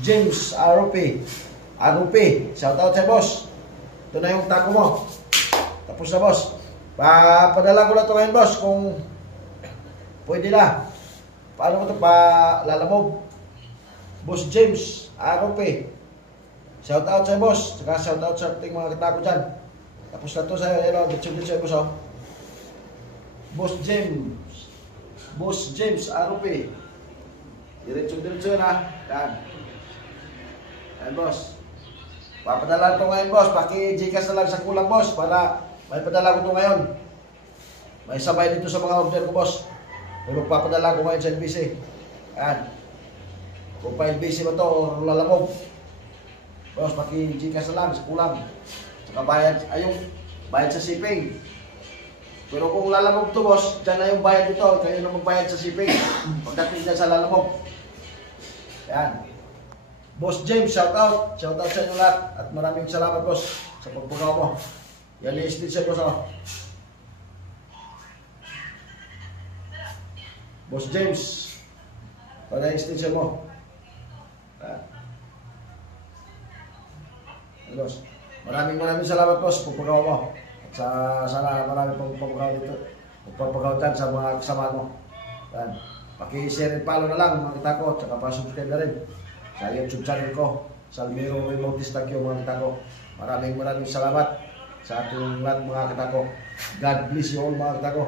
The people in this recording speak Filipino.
James Arupi, shoutout sa boss. Ito na yung taco mo. Tapos na boss. Papadala ko na ito ngayon boss kung pwede na. Paano ko ito palalamog? Boss James Arupi, shoutout sa boss. Saka shoutout sa ating mga katako dyan. Tapos na ito sa bitso boss oh. Boss James Arupi. Diretso na. Yan. Ayan boss. Papadala ko ngayon boss. Paki-Gcash na lang sa kulang boss para may padala ko ito ngayon. May sabay dito sa mga order ko boss. Kung magpapadala ko ngayon sa NBC. Ayan. Kung pa NBC ba ito o lalamog. Boss, paki-Gcash na lang sa kulang. Saka bayad sa shipping. Pero kung lalamog to boss, dyan na yung bayad dito. Kayo na magbayad sa shipping. Pagdating dyan sa lalamog. Ayan. Boss James, shoutout. Shoutout sa inyo lahat. At maraming salamat boss sa pagpugaw mo. Yan yung extension boss ako. Boss James, para yung extension mo. Boss, maraming salamat boss sa pagpugaw mo. At sana marami pang pagpugaw dito. Pagpapagaw dyan sa mga kasama mo. Yan. Paki-share and follow na lang mga kita ko. Tsaka pa-subscribe na rin sa YouTube channel ko, Salmiro Roy Bautista Q mga kita ko. Maraming salamat sa ating lahat mga kita ko. God bless you all mga kita ko.